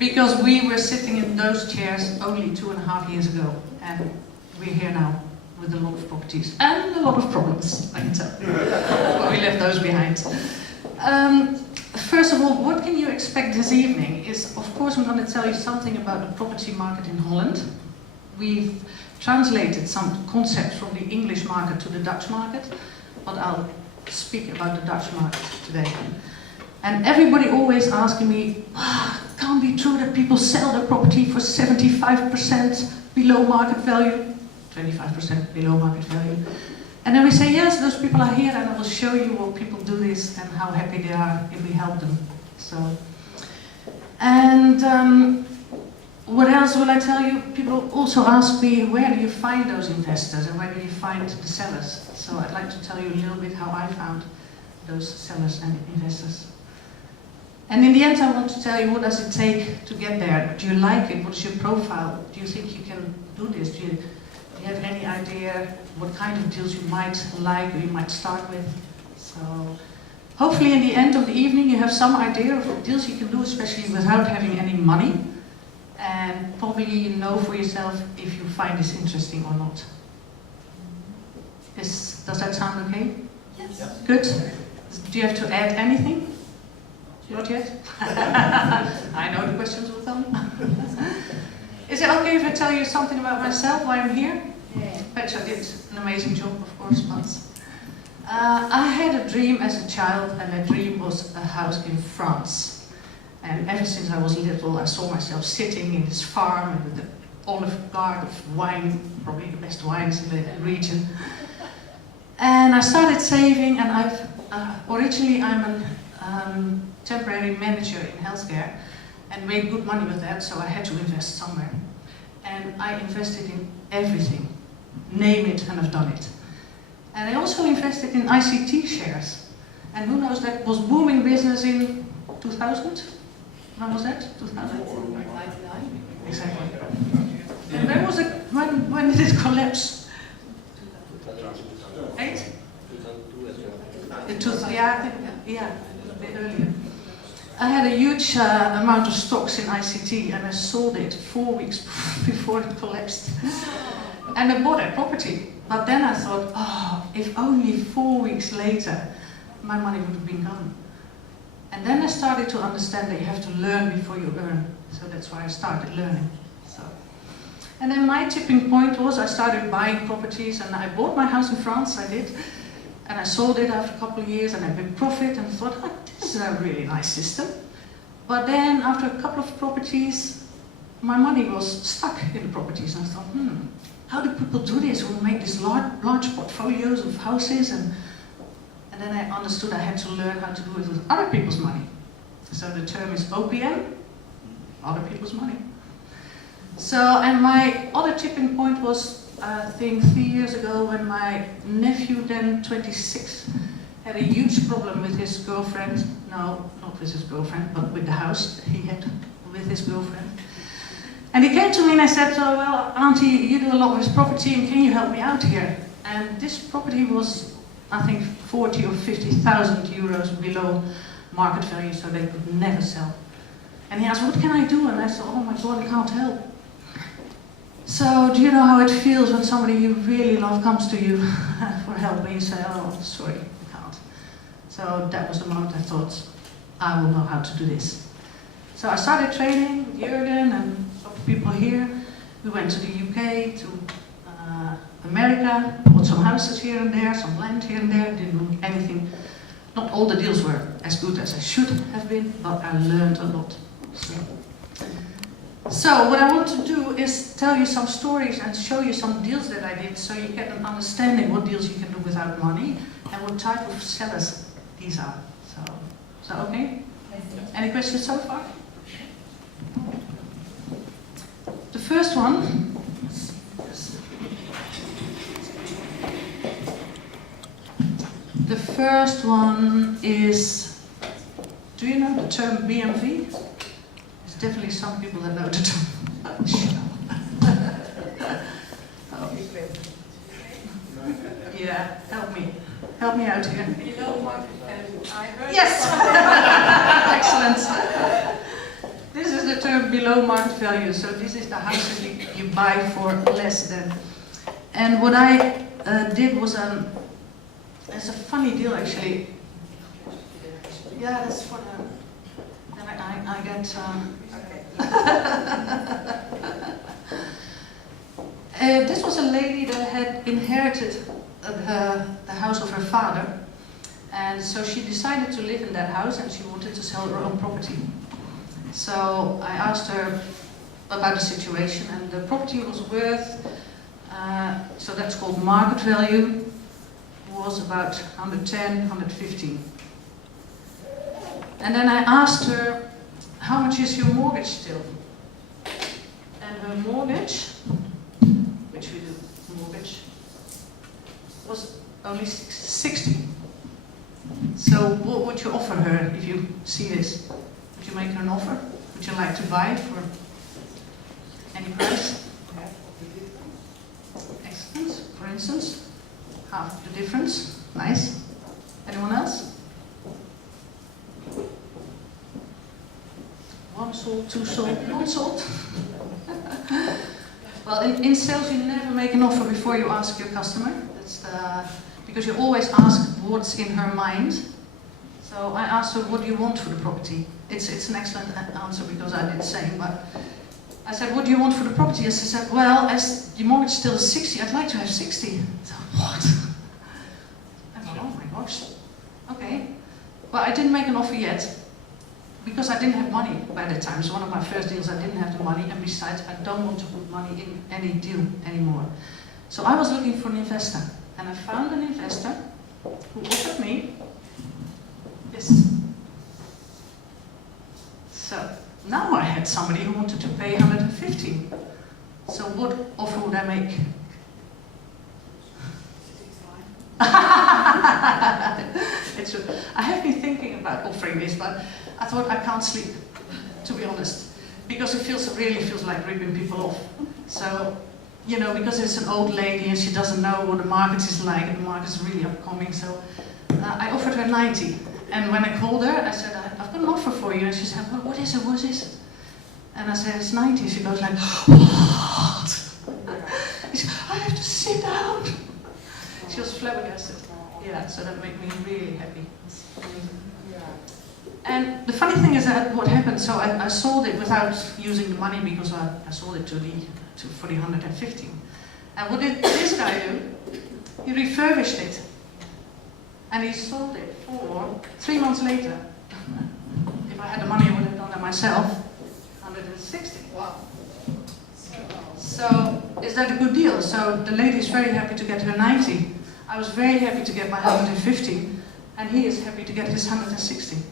Because we were sitting in those chairs only 2.5 years ago, and we're here now with a lot of properties and a lot of problems, I can tell. But we left those behind. First of all, what can you expect this evening is, of course, I'm going to tell you something about the property market in Holland. We've translated some concepts from the English market to the Dutch market, but I'll speak about the Dutch market today. And everybody always asking me, can't be true that people sell their property for 75% below market value, 25% below market value. And then we say, yes, those people are here, and I will show you what people do this and how happy they are if we help them. So, and what else will I tell you? People also ask me, where do you find those investors and where do you find the sellers? So I'd like to tell you a little bit how I found those sellers and investors. And in the end, I want to tell you, what does it take to get there? Do you like it? What's your profile? Do you think you can do this? Do you have any idea what kind of deals you might like or you might start with? So hopefully in the end of the evening you have some idea of what deals you can do, especially without having any money. And probably you know for yourself if you find this interesting or not. Does that sound okay? Yes. Good. Do you have to add anything? Not yet? I know the questions will come. Is it okay if I tell you something about myself, why I'm here? Yeah. Which I did an amazing job, of course, but I had a dream as a child, and that dream was a house in France. And ever since I was little, I saw myself sitting in this farm with the olive garden of wine, probably the best wines in the region. And I started saving, and originally I'm a temporary manager in healthcare and made good money with that, so I had to invest somewhere. And I invested in everything, name it, and I've done it. And I also invested in ICT shares. And who knows, that was booming business in 2000? When was that? 1999. Exactly. And when did it collapse? 8? Yeah, a bit earlier. I had a huge amount of stocks in ICT, and I sold it 4 weeks before it collapsed. And I bought a property. But then I thought, if only 4 weeks later my money would have been gone. And then I started to understand that you have to learn before you earn. So that's why I started learning. So. And then my tipping point was I started buying properties, and I bought my house in France, I did. And I sold it after a couple of years, and I made profit, and thought, this is a really nice system. But then after a couple of properties, my money was stuck in the properties. And I thought, how do people do this? Who make these large portfolios of houses? And then I understood I had to learn how to do it with other people's money. So the term is OPM, other people's money. So, and my other tipping point was, I think 3 years ago, when my nephew, then 26, had a huge problem with his girlfriend. No, not with his girlfriend, but with the house he had with his girlfriend. And he came to me and I said, well, Auntie, you do a lot with property, and can you help me out here? And this property was, I think, 40 or 50,000 euros below market value, so they could never sell. And he asked, what can I do? And I said, oh my God, I can't help. So, do you know how it feels when somebody you really love comes to you for help, and you say, oh, sorry, I can't. So that was the moment I thought, I will know how to do this. So I started training with Jurgen and other people here. We went to the UK, to America, bought some houses here and there, some land here and there, didn't do anything. Not all the deals were as good as I should have been, but I learned a lot. So what I want to do is tell you some stories and show you some deals that I did, so you get an understanding what deals you can do without money and what type of sellers these are. So okay? Any questions so far? The first one. The first one is, do you know the term BMV? There's definitely some people that know the term. Oh. Yeah, help me. Help me out here. Below market value. I heard. Yes! Excellent. This is the term below market value. So this is the houses you buy for less than. And what I did was, it's a funny deal actually. Yeah, that's for the, then I get, this was a lady that had inherited the house of her father. And so she decided to live in that house and she wanted to sell her own property. So I asked her about the situation, and the property was worth, so that's called market value, was about 110, 150. And then I asked her, how much is your mortgage still? And her mortgage, which we do mortgage, was only 60. So what would you offer her if you see this? Would you make her an offer? Would you like to buy for any price? Excellent. For instance, half the difference. Nice. Anyone else? 1 sold, 2 sold, not sold. Well, in sales you never make an offer before you ask your customer. That's because you always ask what's in her mind. So I asked her, what do you want for the property? It's an excellent answer because I did the same, but I said, what do you want for the property? And she said, well, as your mortgage still is 60, I'd like to have 60. So, what? I thought, oh my gosh. Okay. Well, I didn't make an offer yet because I didn't have money by that time. So one of my first deals, I didn't have the money, and besides, I don't want to put money in any deal anymore. So I was looking for an investor, and I found an investor who offered me this. So now I had somebody who wanted to pay 150. So what offer would I make? It's true. I have been thinking about offering this, but I thought I can't sleep, to be honest, because it really feels like ripping people off. So, you know, because it's an old lady and she doesn't know what the market is like, and the market's really upcoming. So I offered her 90. And when I called her, I said, I've got an offer for you. And she said, well, what is it? What is it? And I said, it's 90. She goes like, what? She said, I have to sit down. She was flabbergasted. Yeah, so that made me really happy. And the funny thing is that what happened, so I sold it without using the money because I sold it for the 150. And what did this guy do? He refurbished it. And he sold it for 3 months later. If I had the money, I would have done that myself. 160. Wow. So, is that a good deal? So, the lady is very happy to get her 90. I was very happy to get my 150. And he is happy to get his 160.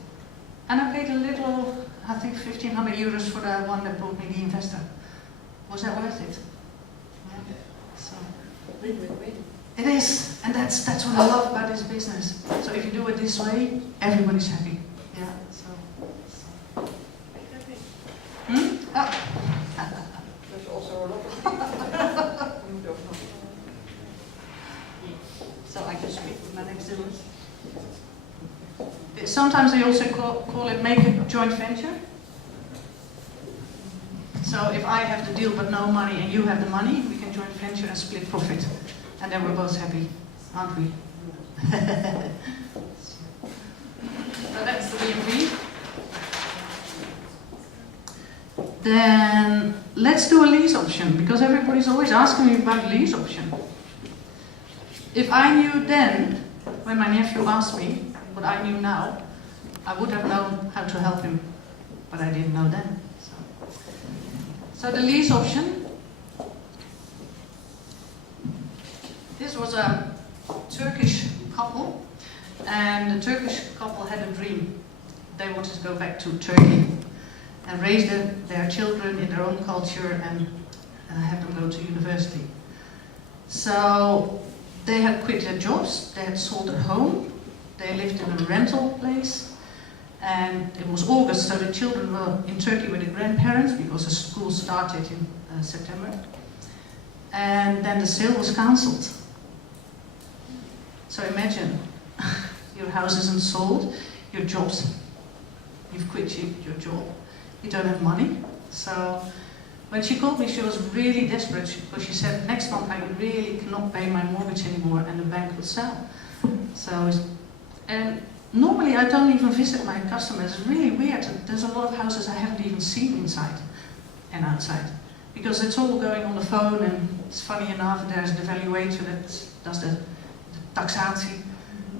And I paid a little, I think 1,500 euros for the one that brought me the investor. Was that worth it? Yeah. So. It is, and that's what I love about this business. So if you do it this way, everybody's happy. Yeah. So. Hmm? Oh. There's also a lot of So I can speak with my next dealers. Sometimes they also call it make a joint venture. So if I have the deal but no money and you have the money, we can joint venture and split profit. And then we're both happy, aren't we? So that's the B&B. Then let's do a lease option, because everybody's always asking me about the lease option. If I knew then, when my nephew asked me what I knew now, I would have known how to help him, but I didn't know then. So the lease option. This was a Turkish couple, and the Turkish couple had a dream. They wanted to go back to Turkey and raise their children in their own culture and have them go to university. So they had quit their jobs, they had sold their home, they lived in a rental place, and it was August, so the children were in Turkey with the grandparents because the school started in September. And then the sale was cancelled. So imagine, your house isn't sold, your job's, you've quit your job, you don't have money, So when she called me, she was really desperate because she said, next month I really cannot pay my mortgage anymore and the bank will sell. So, and normally I don't even visit my customers. It's really weird. There's a lot of houses I haven't even seen inside and outside because it's all going on the phone, and it's funny enough, there's the valuator that does the taxatie,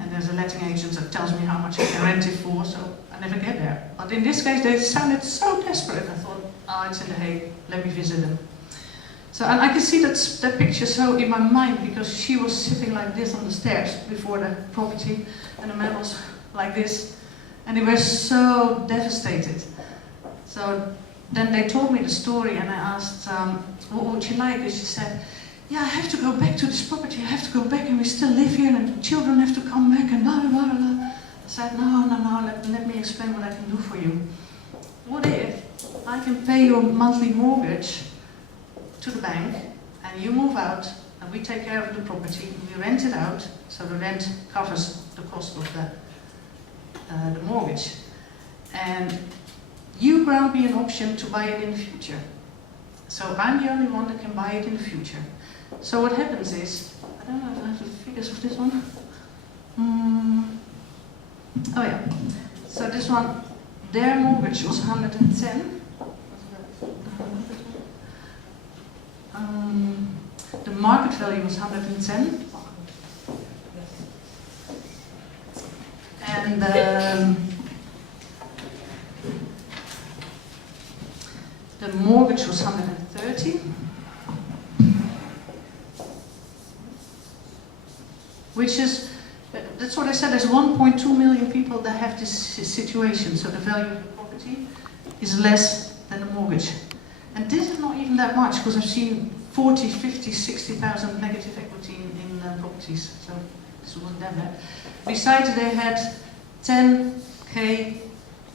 and there's a letting agent that tells me how much I can rent it for, so I never get there. But in this case, they sounded so desperate. I thought, oh, it's in The Hague, let me visit them. So, and I can see that picture so in my mind because she was sitting like this on the stairs before the property, and the man was like this, and they were so devastated. So then they told me the story, and I asked, what would you like? And she said, yeah, I have to go back to this property, I have to go back, and we still live here, and the children have to come back, and blah, blah, blah, blah. I said, no, let me explain what I can do for you. What if I can pay your monthly mortgage to the bank, and you move out, and we take care of the property, we rent it out, so the rent covers the cost of the mortgage. And you grant me an option to buy it in the future. So I'm the only one that can buy it in the future. So what happens is, I don't know if I have the figures of this one. Oh yeah. So this one, their mortgage was 110. The market value was 110. And the mortgage was 130. Which is, that's what I said, there's 1.2 million people that have this situation, so the value of the property is less than the mortgage. And this is not even that much, because I've seen 40, 50, 60,000 negative equity in properties, so this wasn't that bad. Besides, they had 10k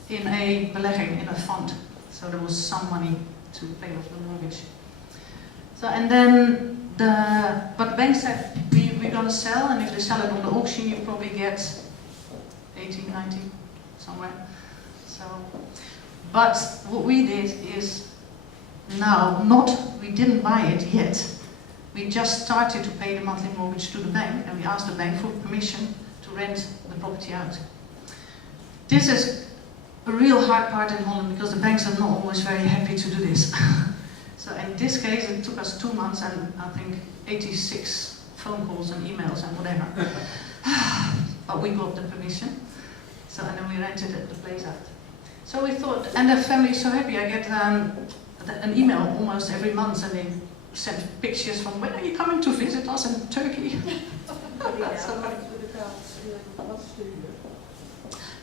in a belegging, in a fund, so there was some money to pay off the mortgage. So, and then but the bank said, we're going to sell, and if they sell it on the auction, you probably get 80, 90, somewhere. So, but what we did is, we didn't buy it yet. We just started to pay the monthly mortgage to the bank, and we asked the bank for permission to rent the property out. This is a real hard part in Holland, because the banks are not always very happy to do this. So in this case, it took us 2 months and I think 86 phone calls and emails and whatever. But we got the permission. So, and then we rented the place out. So we thought, and the family is so happy. I get an email almost every month, and they send pictures from, when are you coming to visit us in Turkey?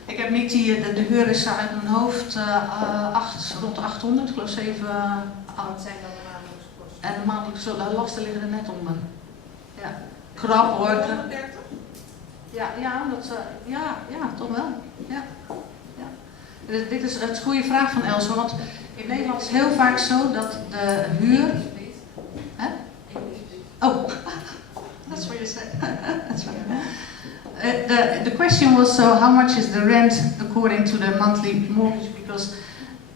Ik heb niet de huur is uit mijn hoofd rond de 800, ik geloof 7, 8. Wat zijn dan de maandelijkse kosten? En de maandelijkse lasten liggen er net onder. Ja, krap hoor. 130? Ja, toch wel. Ja. Dit is een goede vraag van Elsa, want in Nederland is het heel vaak zo dat de huur... Hè? Oh, that's what you said. That's what the question was, so how much is the rent according to the monthly mortgage? Because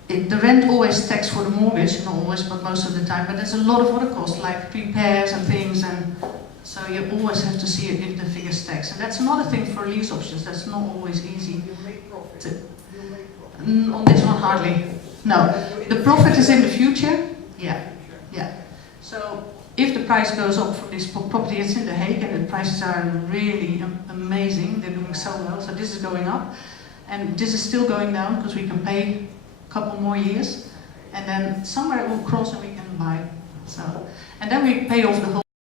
the rent always stacks for the mortgage, not always, but most of the time. But there's a lot of other costs, like repairs and things, and so you always have to see if the figure stacks. And that's another thing for lease options. That's not always easy. You make profit. On this one, hardly. No, the profit is in the future. Yeah. So if the price goes up for this property, it's in The Hague, and the prices are really amazing. They're doing so well. So this is going up, and this is still going down because we can pay a couple more years, and then somewhere it will cross and we can buy. So, and then we pay off the whole.